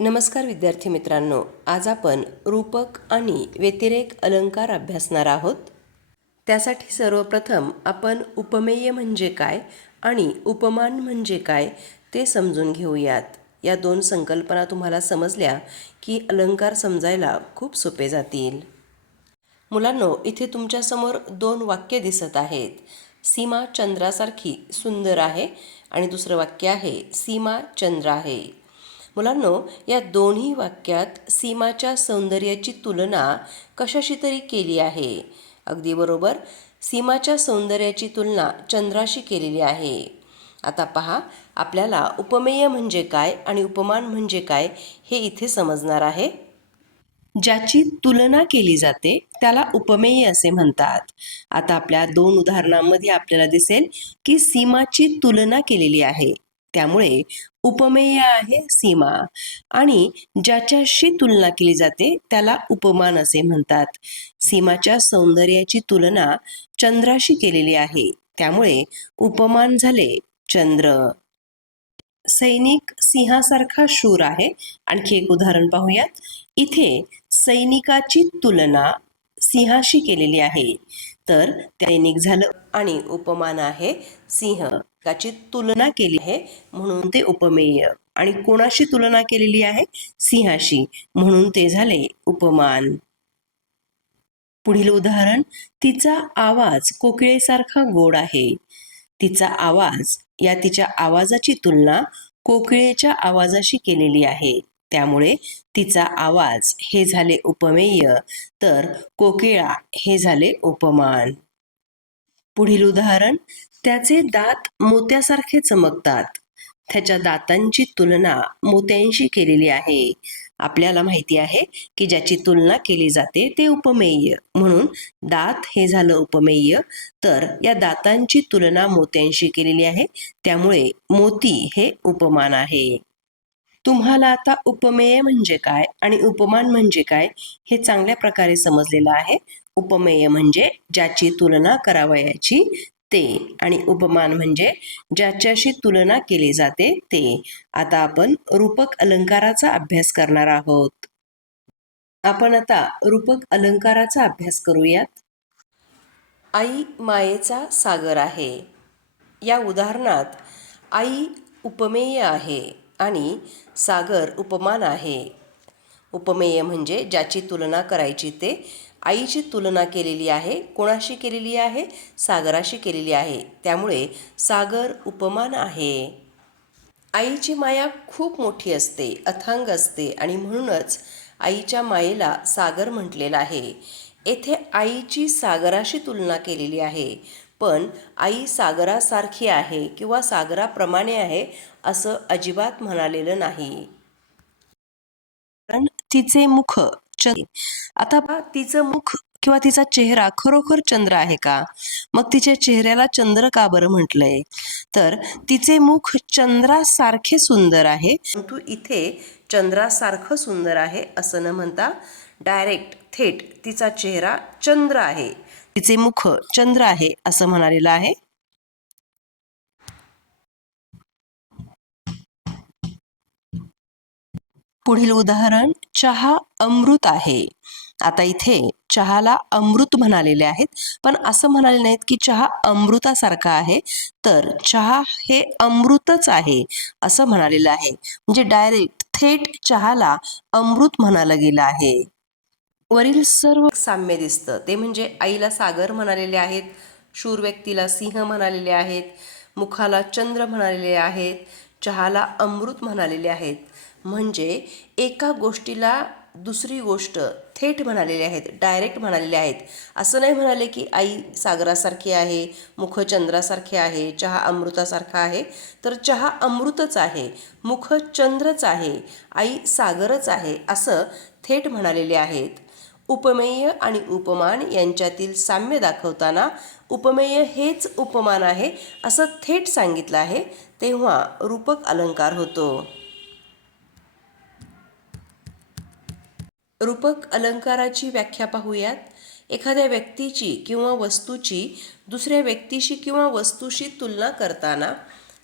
नमस्कार विद्यार्थी मित्रांनो, आज आपण रूपक आणि व्यतिरेक अलंकार अभ्यासणार आहोत. त्यासाठी सर्वप्रथम आपण उपमेय म्हणजे काय आणि उपमान म्हणजे काय ते समजून घेऊयात. या दोन संकल्पना तुम्हाला समजल्या की अलंकार समजायला खूप सोपे जातील. मुलांनो, इथे तुमच्यासमोर दोन वाक्य दिसत आहेत. सीमा चंद्रासारखी सुंदर आहे आणि दुसरं वाक्य आहे सीमा चंद्र आहे. मुलांनो, या दोन्ही वाक्यात सीमाच्या सौंदर्याची तुलना कशाशी तरी केली आहे. अगदी बरोबर, सीमाच्या सौंदर्याची तुलना चंद्राशी केलेली आहे. आता पहा, आपल्याला उपमेय म्हणजे काय आणि उपमान म्हणजे काय हे इथे समजणार आहे. ज्याची तुलना केली जाते त्याला उपमेय असे म्हणतात. आता आपल्या दोन उदाहरणांमध्ये आपल्याला दिसेल की सीमाची तुलना केलेली आहे, त्यामुळे उपमेय आहे सीमा. आणि ज्याच्याशी तुलना केली जाते त्याला उपमान असे म्हणतात. सीमाच्या सौंदर्याची तुलना चंद्राशी केलेली आहे, त्यामुळे उपमान झाले चंद्र. सैनिक सिंहासारखा शूर आहे. आणखी एक उदाहरण पाहूयात. इथे सैनिकाची तुलना सिंहाशी केलेली आहे, तर सैनिक झालं आणि उपमान आहे सिंह. त्याची तुलना केली आहे म्हणून ते उपमेय. आणि कोणाशी तुलना केलेली आहे? सिंहाशी, म्हणून ते झाले उपमान. पुढील उदाहरण, तिचा आवाज कोकिळेसारखा गोड आहे. तिचा आवाज या तिच्या आवाजाची तुलना कोकिळेच्या आवाजाशी केलेली आहे, त्यामुळे तिचा आवाज हे झाले उपमेय, तर कोकिळा हे झाले उपमान. पुढील उदाहरण, त्याचे दात मोत्यासारखे चमकतात. त्याच्या दातांची तुलना मोत्यांशी केलेली आहे. आपल्याला माहिती आहे की ज्याची तुलना केली जाते ते उपमेय, म्हणून दात हे झालं उपमेय, तर या दातांची तुलना मोत्यांशी केलेली आहे, त्यामुळे मोती हे उपमान आहे. तुम्हाला आता उपमेय म्हणजे काय आणि उपमान म्हणजे काय हे चांगल्या प्रकारे समजलेलं आहे. उपमेय म्हणजे ज्याची तुलना करावयाची ते, आणि उपमान म्हणजे ज्याच्याशी तुलना केली जाते ते. आता आपण रूपक अलंकाराचा अभ्यास करणार आहोत. आपण आता रूपक अलंकाराचा अभ्यास करूयात. आई मायेचा सागर आहे. या उदाहरणात आई उपमेय आहे आणि सागर उपमान आहे. उपमेय म्हणजे ज्याची तुलना करायची ते. आईची तुलना केलेली आहे. कोणाशी केलेली आहे? सागराशी केलेली आहे, त्यामुळे सागर उपमान आहे. आईची माया खूप मोठी असते, अथांग असते, आणि म्हणूनच आईच्या मायेला सागर म्हटलेलं आहे. येथे आईची सागराशी तुलना केलेली आहे, पण आई सागरासारखी आहे किंवा सागराप्रमाणे आहे असं अजिबात म्हणालेलं नाही. कारण तिचे मुख आता तिचं मुख किंवा तिचा चेहरा खरोखर चंद्र आहे का? मग तिच्या चेहऱ्याला चंद्र का बरं म्हटलंय? तर तिचे मुख चंद्रासारखे सुंदर आहे, परंतु इथे चंद्रासारखं सुंदर आहे असं न म्हणता डायरेक्ट थेट तिचा चेहरा चंद्र आहे, तिचे मुख चंद्र आहे असं म्हणालेलं आहे. पुढील उदाहरण, चहा अमृत आहे. आता इथे चहाला अमृत म्हणालेले आहेत, पण असं म्हणाले नाहीत की चहा अमृतासारखा आहे, तर चहा हे अमृतच आहे असं म्हणालेलं आहे. म्हणजे डायरेक्ट थेट चहाला अमृत म्हणालं गेलं आहे. वरील सर्व साम्य दिसतं, ते म्हणजे आईला सागर म्हणालेले आहेत, शूर व्यक्तीला सिंह म्हणालेले आहेत, मुखाला चंद्र म्हणालेले आहेत, चहाला अमृत म्हणालेले आहेत. म्हणजे एका गोष्टीला दुसरी गोष्ट थेट म्हणालेली आहेत, डायरेक्ट म्हणालेले आहेत. असं नाही म्हणाले की आई सागरासारखी आहे, मुख चंद्रासारखे आहे, चहा अमृतासारखा आहे, तर चहा अमृतच आहे, मुख चंद्रच आहे, आई सागरच आहे असं थेट म्हणालेले आहेत. उपमेय आणि उपमान यांच्यातील साम्य दाखवताना उपमेय हेच उपमान आहे असं थेट सांगितलं आहे, तेव्हा रूपक अलंकार होतो. रूपक अलंकाराची व्याख्या पाहूयात. एखाद्या व्यक्तीची किंवा वस्तूची दुसऱ्या व्यक्तीशी किंवा वस्तूशी तुलना करताना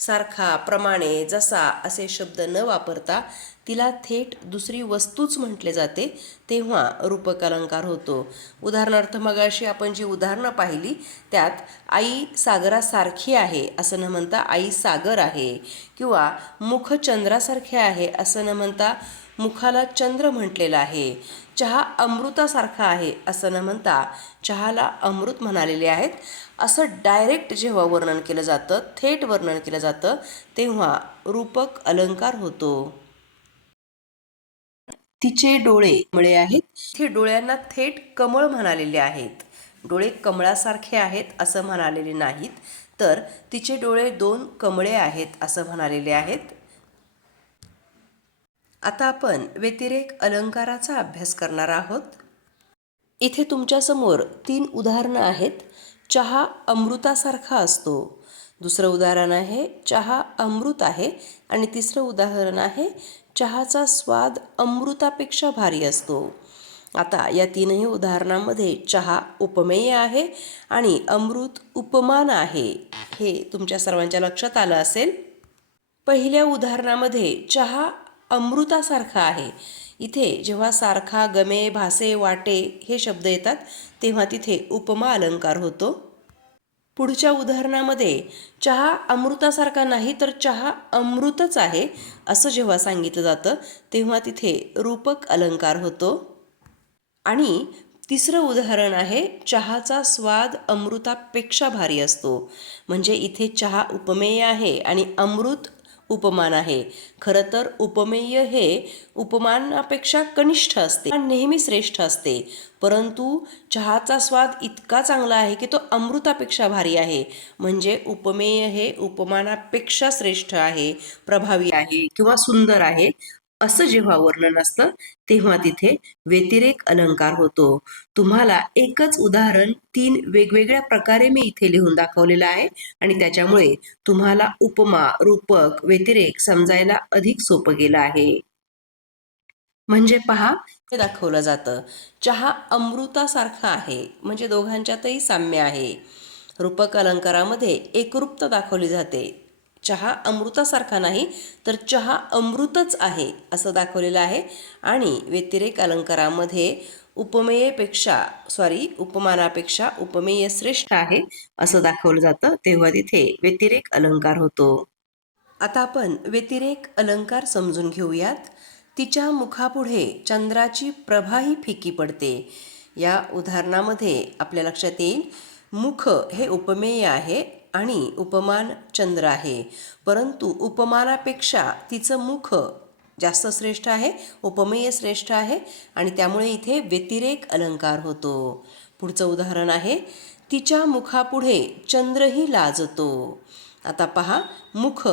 सारखा, प्रमाणे, जसा असे शब्द न वापरता तिला थेट दुसरी वस्तूच म्हटले जाते तेव्हा रूपक अलंकार होतो. उदाहरणार्थ मगाशी आपण जी उदाहरणं पाहिली त्यात आई सागरासारखी आहे असं न म्हणता आई सागर आहे, किंवा मुख चंद्रासारखे आहे असं न म्हणता मुखाला चंद्र म्हटलेलं आहे. चहा अमृतासारखा आहे असं न म्हणता चहाला अमृत म्हणालेले आहेत. असं डायरेक्ट जेव्हा वर्णन केलं जातं, थेट वर्णन केलं जातं, तेव्हा रूपक अलंकार होतो. तिचे डोळे कमळे आहेत. इथे डोळ्यांना थेट कमळ म्हणालेले आहेत. डोळे कमळासारखे आहेत असं म्हणालेले नाहीत, तर तिचे डोळे 2 कमळे आहेत असं म्हणालेले आहेत. आता आपण व्यतिरेक अलंकाराचा अभ्यास करणार आहोत. इथे तुमच्यासमोर 3 उदाहरणं आहेत. चहा अमृतासारखा असतो. दुसरं उदाहरण आहे चहा अमृत आहे. आणि तिसरं उदाहरण आहे चहाचा स्वाद अमृतापेक्षा भारी असतो. आता या 3ही उदाहरणांमध्ये चहा उपमेय आहे आणि अमृत उपमान आहे. हे तुमच्या सर्वांच्या लक्षात आलं असेल. पहिल्या उदाहरणामध्ये चहा अमृतासारखा आहे. इथे जेव्हा सारखा, गमे, भासे, वाटे हे शब्द येतात तेव्हा तिथे उपमा अलंकार होतो. पुढच्या उदाहरणामध्ये चहा अमृतासारखा नाही तर चहा अमृतच आहे असं जेव्हा सांगितलं जातं तेव्हा तिथे रूपक अलंकार होतो. आणि तिसरं उदाहरण आहे चहाचा स्वाद अमृतापेक्षा भारी असतो. म्हणजे इथे चहा उपमेय आहे आणि अमृत उपमान आहे. खरं तर उपमेय हे उपमानापेक्षा कनिष्ठ असते, नेहमी श्रेष्ठ असते. परंतु चहाचा स्वाद इतका चांगला आहे की तो अमृतापेक्षा भारी आहे. म्हणजे उपमेय हे उपमानापेक्षा श्रेष्ठ आहे, प्रभावी आहे किंवा सुंदर आहे असं जेव्हा वर्णन असतं तेव्हा तिथे व्यतिरेक अलंकार होतो. तुम्हाला एकच उदाहरण 3 वेगवेगळ्या प्रकारे मी इथे लिहून दाखवलेलं आहे आणि त्याच्यामुळे तुम्हाला उपमा, रूपक, व्यतिरेक समजायला अधिक सोपं गेलं आहे. म्हणजे पहा, हे दाखवलं जातं चहा अमृतासारखा आहे म्हणजे दोघांच्यातही साम्य आहे. रूपक अलंकारामध्ये एकरूपता दाखवली जाते. चहा अमृतासारखा नाही तर चहा अमृतच आहे असं दाखवलेलं आहे. आणि व्यतिरेक अलंकारामध्ये उपमानापेक्षा उपमेय श्रेष्ठ आहे असं दाखवलं जातं तेव्हा तिथे व्यतिरेक अलंकार होतो. आता आपण व्यतिरेक अलंकार समजून घेऊयात. तिच्या मुखापुढे चंद्राची प्रभाही फिकी पडते. या उदाहरणामध्ये आपल्या लक्षात येईल मुख हे उपमेय आहे आणि उपमान चंद्र आहे. परंतु उपमानापेक्षा तिचं मुख जास्त श्रेष्ठ आहे, उपमेय श्रेष्ठ आहे आणि त्यामुळे इथे व्यतिरेक अलंकार होतो. पुढचं उदाहरण आहे तिच्या मुखापुढे चंद्रही लाजतो. आता पहा, मुख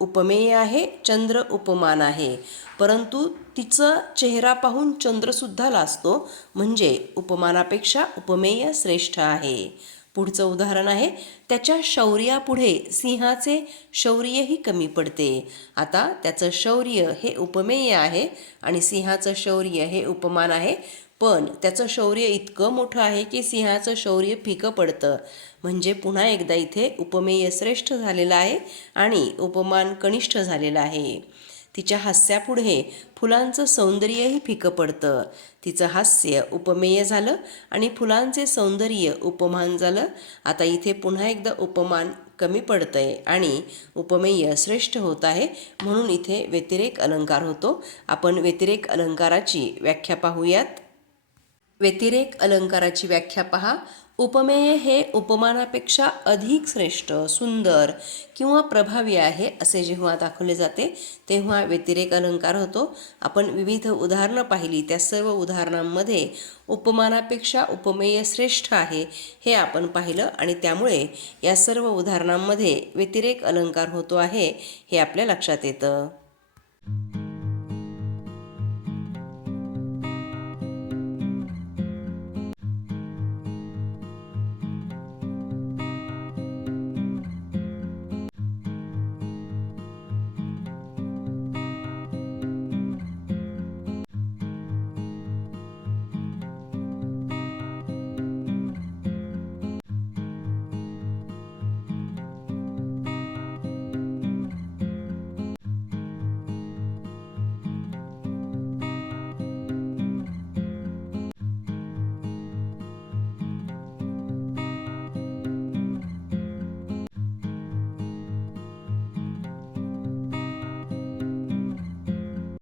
उपमेय आहे, चंद्र उपमान आहे, परंतु तिचं चेहरा पाहून चंद्रसुद्धा लाजतो म्हणजे उपमानापेक्षा उपमेय श्रेष्ठ आहे. पुढचं उदाहरण आहे त्याच्या शौर्यापुढे सिंहाचे शौर्यही कमी पडते. आता त्याचं शौर्य हे उपमेय आहे आणि सिंहाचं शौर्य हे उपमान आहे, पण त्याचं शौर्य इतकं मोठं आहे की सिंहाचं शौर्य फिकं पडतं. म्हणजे पुन्हा एकदा इथे उपमेय श्रेष्ठ झालेलं आहे आणि उपमान कनिष्ठ झालेलं आहे. तिच्या हास्यापुढे फुलांचं सौंदर्यही फिकं पडतं. तिचं हास्य उपमेय झालं आणि फुलांचे सौंदर्य उपमान झालं. आता इथे पुन्हा एकदा उपमान कमी पडतंय आणि उपमेय श्रेष्ठ होत आहे, म्हणून इथे व्यतिरेक अलंकार होतो. आपण व्यतिरेक अलंकाराची व्याख्या पाहूयात. व्यतिरेक अलंकाराची व्याख्या पहा. उपमेय हे उपमानापेक्षा अधिक श्रेष्ठ, सुंदर किंवा प्रभावी आहे असे जेव्हा दाखवले जाते तेव्हा व्यतिरेक अलंकार होतो. आपण विविध उदाहरणं पाहिली, त्या सर्व उदाहरणांमध्ये उपमानापेक्षा उपमेय श्रेष्ठ आहे हे आपण पाहिलं आणि त्यामुळे या सर्व उदाहरणांमध्ये व्यतिरेक अलंकार होतो आहे हे आपल्या लक्षात येतं.